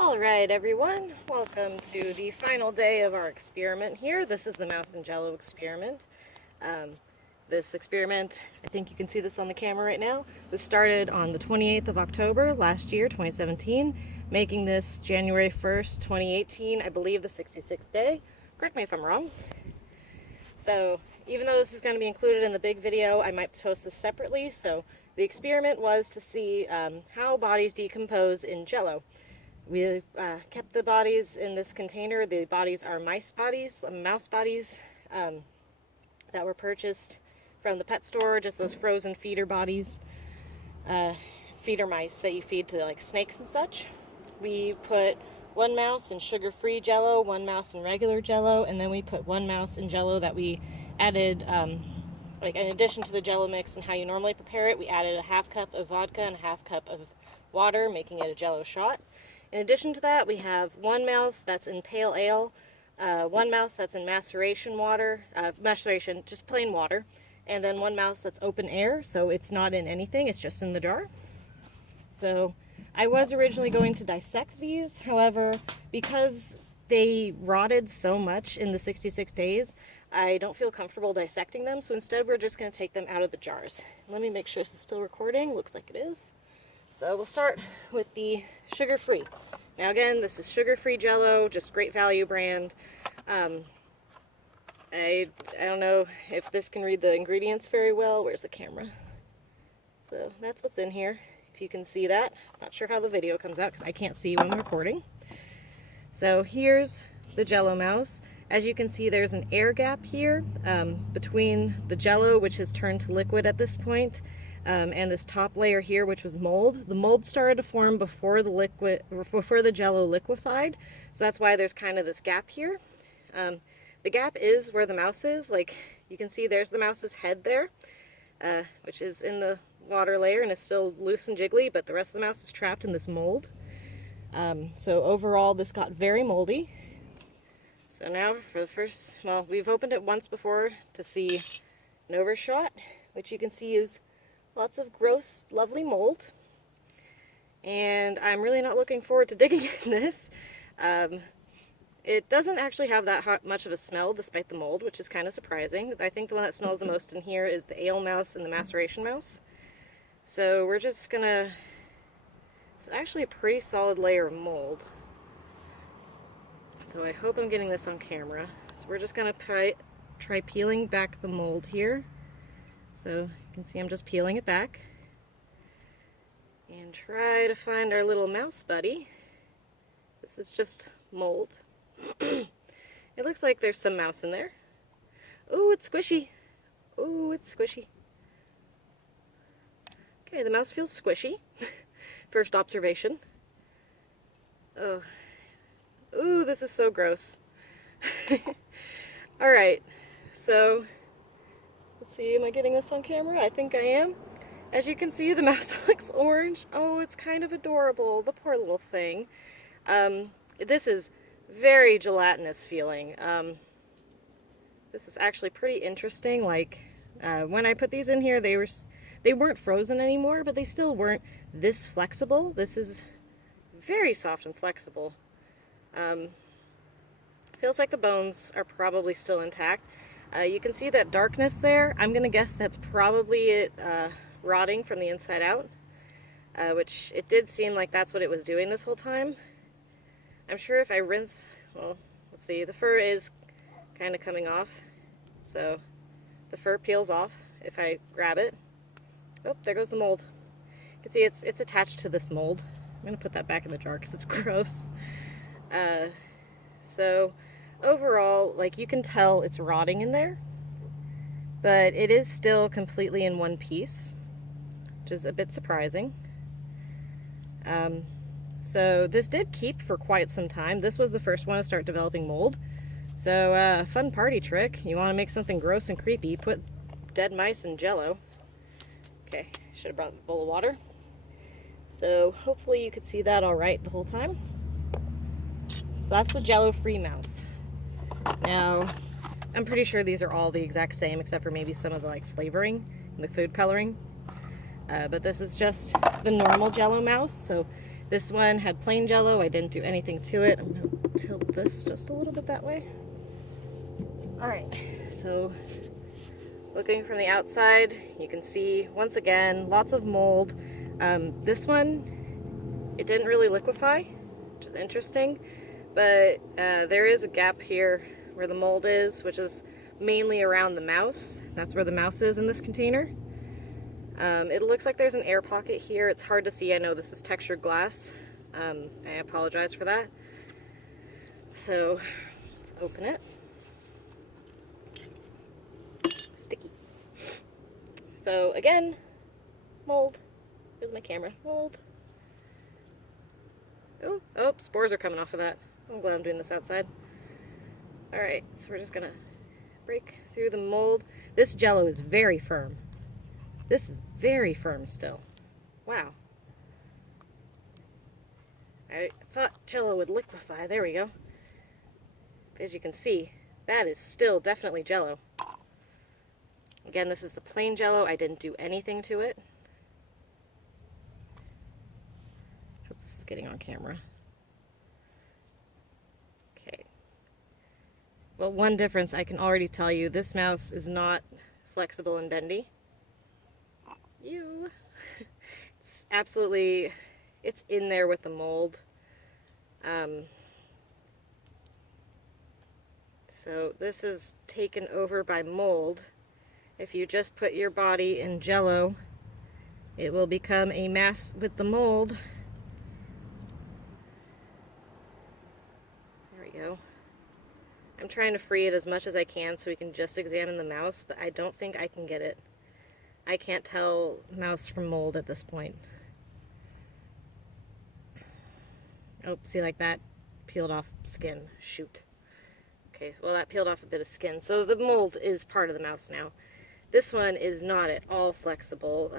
Alright everyone, welcome to the final day of our experiment here. This is the mouse and jello experiment. This experiment, I think you can see this on the camera right now, was started on the 28th of October last year, 2017, making this January 1st, 2018, I believe the 66th day. Correct me if I'm wrong. So even though this is going to be included in the big video, I might post this separately. So the experiment was to see how bodies decompose in jello. We kept the bodies in this container. The bodies are mouse bodies that were purchased from the pet store, just those frozen feeder bodies, feeder mice that you feed to like snakes and such. We put one mouse in sugar-free jello, one mouse in regular jello, and then we put one mouse in jello that we added, like in addition to the jello mix and how you normally prepare it, we added a half cup of vodka and a half cup of water, making it a jello shot. In addition to that, we have one mouse that's in pale ale, one mouse that's in maceration water, just plain water, and then one mouse that's open air, so it's not in anything, it's just in the jar. So I was originally going to dissect these, however, because they rotted so much in the 66 days, I don't feel comfortable dissecting them, so instead we're just going to take them out of the jars. Let me make sure this is still recording. Looks like it is. So we'll start with the sugar-free. Now again, this is sugar-free jello, just great value brand. I don't know if this can read the ingredients very well. Where's the camera? So that's what's in here, if you can see that. Not sure how the video comes out because I can't see when I'm recording. So here's the jello mouse. As you can see, there's an air gap here between the jello, which has turned to liquid at this point, and this top layer here, which was mold. The mold started to form before the jello liquefied, so that's why there's kind of this gap here. The gap is where the mouse is. Like you can see, there's the mouse's head there, which is in the water layer and is still loose and jiggly, but the rest of the mouse is trapped in this mold. So overall, this got very moldy. So now for the first, well, we've opened it once before to see an overshot, which you can see is lots of gross, lovely mold. And I'm really not looking forward to digging in this. It doesn't actually have that much of a smell despite the mold, which is kind of surprising. I think the one that smells the most in here is the ale mouse and the maceration mouse. So we're just gonna, it's actually a pretty solid layer of mold. So I hope I'm getting this on camera. So we're just gonna try peeling back the mold here. So you can see I'm just peeling it back. And try to find our little mouse buddy. This is just mold. It looks like there's some mouse in there. Oh, it's squishy. Oh, it's squishy. Okay, the mouse feels squishy. First observation. Oh. Ooh, this is so gross. Alright, so let's see, am I getting this on camera? I think I am. As you can see, the mouse looks orange. Oh, it's kind of adorable, the poor little thing. This is very gelatinous feeling. This is actually pretty interesting. Like, when I put these in here, they weren't frozen anymore, but they still weren't this flexible. This is very soft and flexible. Feels like the bones are probably still intact. You can see that darkness there. I'm gonna guess that's probably it rotting from the inside out, which it did seem like that's what it was doing this whole time. I'm sure if I rinse, well, let's see, the fur is kind of coming off, so the fur peels off if I grab it. Oh, there goes the mold. You can see it's attached to this mold. I'm gonna put that back in the jar because it's gross. So overall, like, you can tell it's rotting in there, but it is still completely in one piece, which is a bit surprising. So this did keep for quite some time. This was the first one to start developing mold. So fun party trick. You want to make something gross and creepy, put dead mice in jello. Okay, should have brought a bowl of water. So hopefully you could see that all right the whole time. So that's the jello-free mouse. Now, I'm pretty sure these are all the exact same except for maybe some of the like flavoring and the food coloring. But this is just the normal jello mouse. So This one had plain Jello. I didn't do anything to it. I'm going to tilt this just a little bit that way. Alright, so looking from the outside, you can see, once again, lots of mold. This one, it didn't really liquefy, which is interesting, but there is a gap here where the mold is, which is mainly around the mouse. That's where the mouse is in this container. It looks like there's an air pocket here. It's hard to see. I know this is textured glass. I apologize for that. So let's open it. Sticky. So again, mold. Here's my camera. Mold. Oh, spores are coming off of that. I'm glad I'm doing this outside. Alright, so we're just gonna break through the mold. This Jello is very firm. This is very firm still. Wow. I thought Jello would liquefy. There we go. As you can see, that is still definitely Jello. Again, this is the plain Jello. I didn't do anything to it. Hope this is getting on camera. Okay. Well, one difference I can already tell you, this mouse is not flexible and bendy. It's absolutely, it's in there with the mold. So this is taken over by mold. If you just put your body in Jello, it will become a mass with the mold. There we go. I'm trying to free it as much as I can so we can just examine the mouse, but I don't think I can get it. I can't tell mouse from mold at this point. Oh, see, like that peeled off skin. Shoot. Okay, well, that peeled off a bit of skin. So the mold is part of the mouse now. This one is not at all flexible.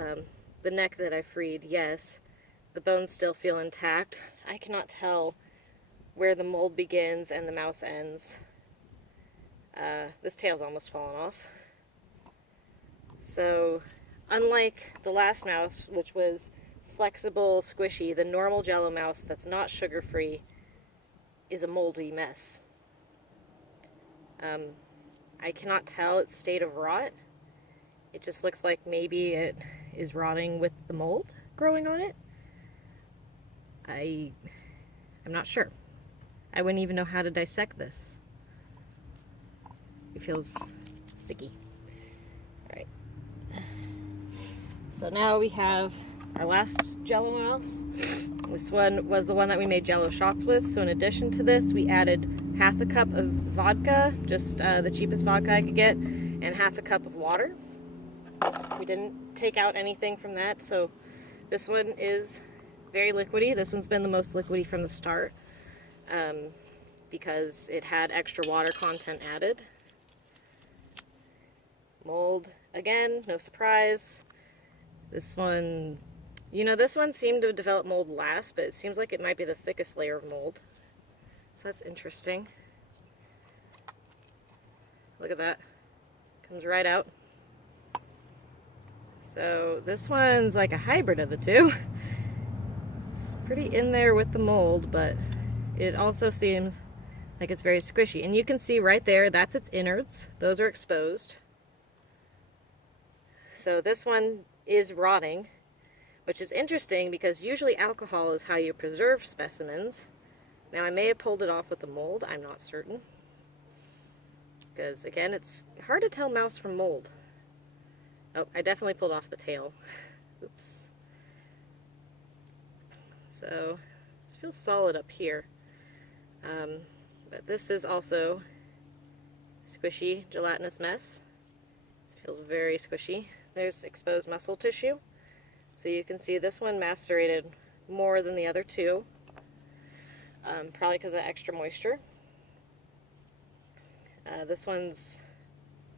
The neck that I freed, yes. The bones still feel intact. I cannot tell where the mold begins and the mouse ends. This tail's almost fallen off. So, unlike the last mouse, which was flexible, squishy, the normal Jello mouse that's not sugar-free is a moldy mess. I cannot tell its state of rot. It just looks like maybe it is rotting with the mold growing on it. I'm not sure. I wouldn't even know how to dissect this. It feels sticky. Alright. So now we have our last Jello mouse. This one was the one that we made Jello shots with. So in addition to this, we added half a cup of vodka, just the cheapest vodka I could get, and half a cup of water. We didn't take out anything from that, so this one is very liquidy. This one's been the most liquidy from the start because it had extra water content added. Mold, again, no surprise. This one, you know, this one seemed to develop mold last, but it seems like it might be the thickest layer of mold. So that's interesting. Look at that. Comes right out. So this one's like a hybrid of the two. It's pretty in there with the mold, but it also seems like it's very squishy. And you can see right there, that's its innards. Those are exposed. So this one is rotting, which is interesting because usually alcohol is how you preserve specimens. Now I may have pulled it off with the mold, I'm not certain. Because again, it's hard to tell mouse from mold. Oh, I definitely pulled off the tail. Oops. So, this feels solid up here. But this is also squishy, gelatinous mess. This feels very squishy. There's exposed muscle tissue. So you can see this one macerated more than the other two. Probably because of extra moisture. This one's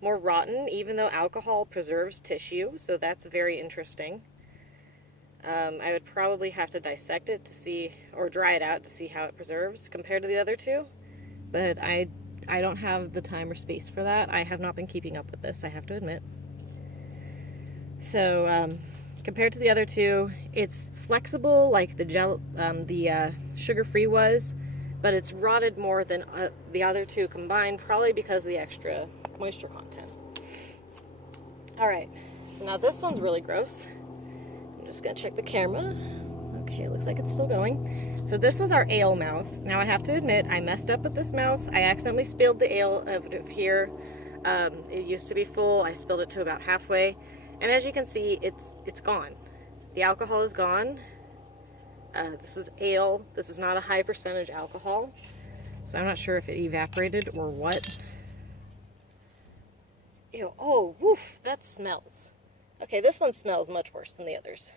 more rotten, even though alcohol preserves tissue, so that's very interesting. I would probably have to dissect it to see, or dry it out to see how it preserves compared to the other two, but I don't have the time or space for that. I have not been keeping up with this, I have to admit. So Compared to the other two, it's flexible like the sugar-free was, but it's rotted more than the other two combined, probably because of the extra moisture content. All right, so now this one's really gross. I'm just gonna check the camera. Okay, looks like it's still going. So this was our ale mouse. Now I have to admit, I messed up with this mouse. I accidentally spilled the ale out of here. It used to be full. I spilled it to about halfway. And as you can see, it's gone. The alcohol is gone. This was ale. This is not a high percentage alcohol. So I'm not sure if it evaporated or what. Ew, oh, woof, that smells. Okay, this one smells much worse than the others.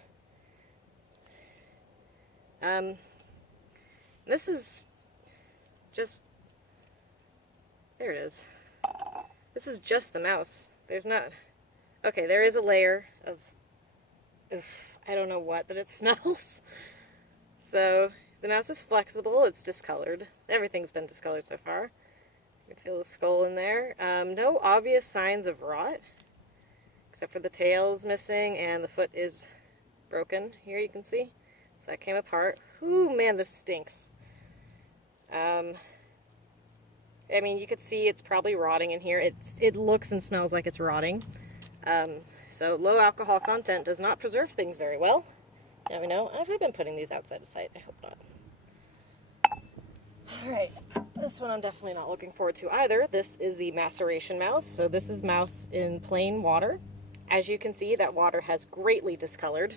This is just, there it is. This is just the mouse. There's not, okay, there is a layer of I don't know what, but it smells. So the mouse is flexible, it's discolored. Everything's been discolored so far. You can feel the skull in there. No obvious signs of rot, except for the tail's missing and the foot is broken. Here you can see. So that came apart. Ooh, man, this stinks. I mean, you could see it's probably rotting in here. It looks and smells like it's rotting. So low alcohol content does not preserve things very well. Now we know. Have I been putting these outside of sight? I hope not. Alright, this one I'm definitely not looking forward to either. This is the maceration mouse. So this is mouse in plain water. As you can see, that water has greatly discolored.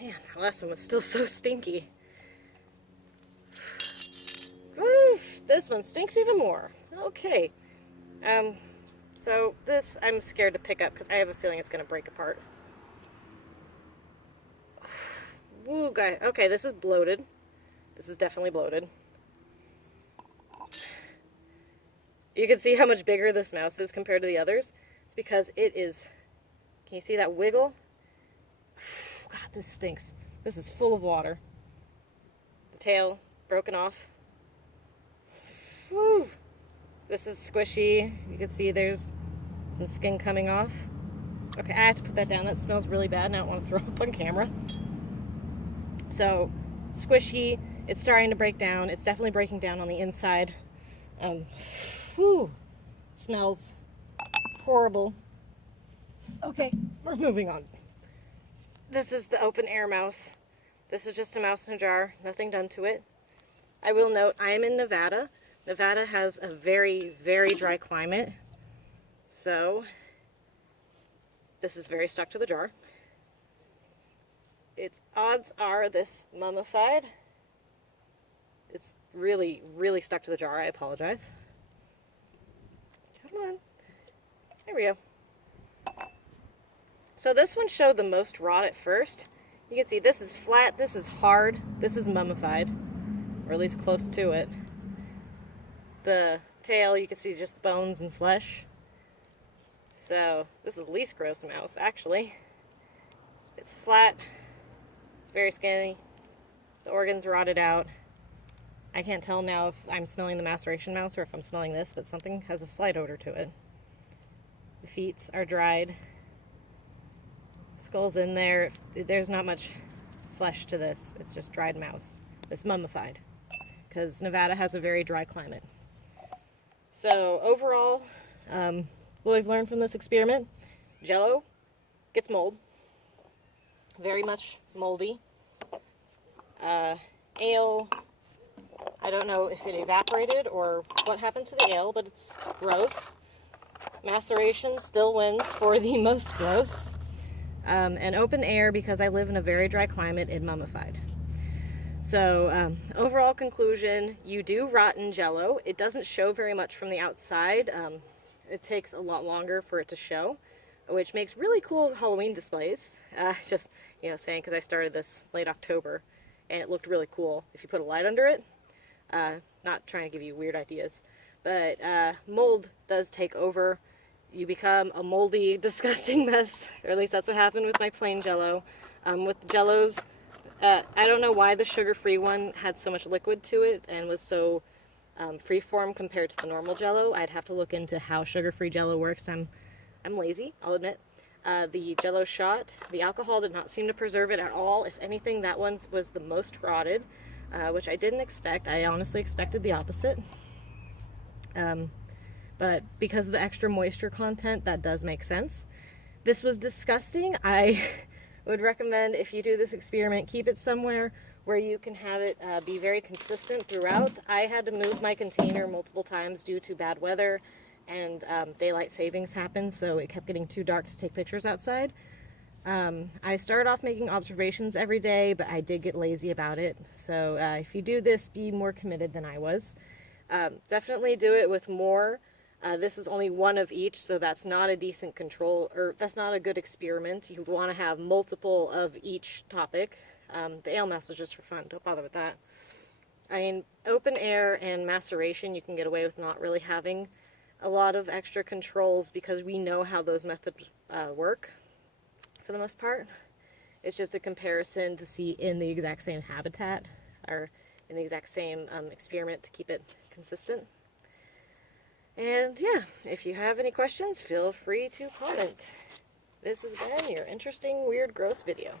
Man, the last one was still so stinky. Oof, this one stinks even more. Okay. So this I'm scared to pick up because I have a feeling it's going to break apart. Woo, guy. Okay, this is bloated. This is definitely bloated. You can see how much bigger this mouse is compared to the others. It's because it is, can you see that wiggle? God, this stinks. This is full of water. The tail broken off. Woo. This is squishy. You can see there's some skin coming off. Okay, I have to put that down. That smells really bad and I don't want to throw up on camera. So, squishy. It's starting to break down. It's definitely breaking down on the inside. Whew. It smells horrible. Okay, we're moving on. This is the open air mouse. This is just a mouse in a jar. Nothing done to it. I will note, I am in Nevada. Nevada has a very, very dry climate. So, this is very stuck to the jar. Its odds are this mummified. It's really, really stuck to the jar. I apologize. Come on. There we go. So this one showed the most rot at first. You can see this is flat, this is hard, this is mummified, or at least close to it. The tail, you can see just the bones and flesh. So this is the least gross mouse, actually. It's flat, it's very skinny, the organs rotted out. I can't tell now if I'm smelling the maceration mouse or if I'm smelling this, but something has a slight odor to it. The feet are dried. Skull's in there. There's not much flesh to this. It's just dried mouse. It's mummified because Nevada has a very dry climate. So overall, what we've learned from this experiment, Jello gets mold. Very much moldy. Ale, I don't know if it evaporated or what happened to the ale, but it's gross. Maceration still wins for the most gross. And open air, because I live in a very dry climate, it mummified. So overall conclusion, you do rot in Jello. It doesn't show very much from the outside. It takes a lot longer for it to show, which makes really cool Halloween displays. Just, you know, saying, because I started this late October and it looked really cool if you put a light under it. Not trying to give you weird ideas, but mold does take over. You become a moldy, disgusting mess, or at least that's what happened with my plain Jello. With Jellos, I don't know why the sugar-free one had so much liquid to it and was so free-form compared to the normal Jello. I'd have to look into how sugar-free Jello works. I'm lazy, I'll admit. The Jello shot, the alcohol did not seem to preserve it at all. If anything, that one was the most rotted, which I didn't expect. I honestly expected the opposite. But because of the extra moisture content, that does make sense. This was disgusting. I would recommend, if you do this experiment, keep it somewhere where you can have it be very consistent throughout. I had to move my container multiple times due to bad weather, and daylight savings happened, so it kept getting too dark to take pictures outside. I started off making observations every day, but I did get lazy about it. So if you do this, be more committed than I was. Definitely do it with more. This is only one of each, so that's not a decent control, or that's not a good experiment. You would want to have multiple of each topic. The ale mess was just for fun, don't bother with that. I mean, open air and maceration, you can get away with not really having a lot of extra controls because we know how those methods work for the most part. It's just a comparison to see in the exact same habitat or in the exact same experiment to keep it consistent. And yeah, if you have any questions, feel free to comment. This has been your interesting, weird, gross video.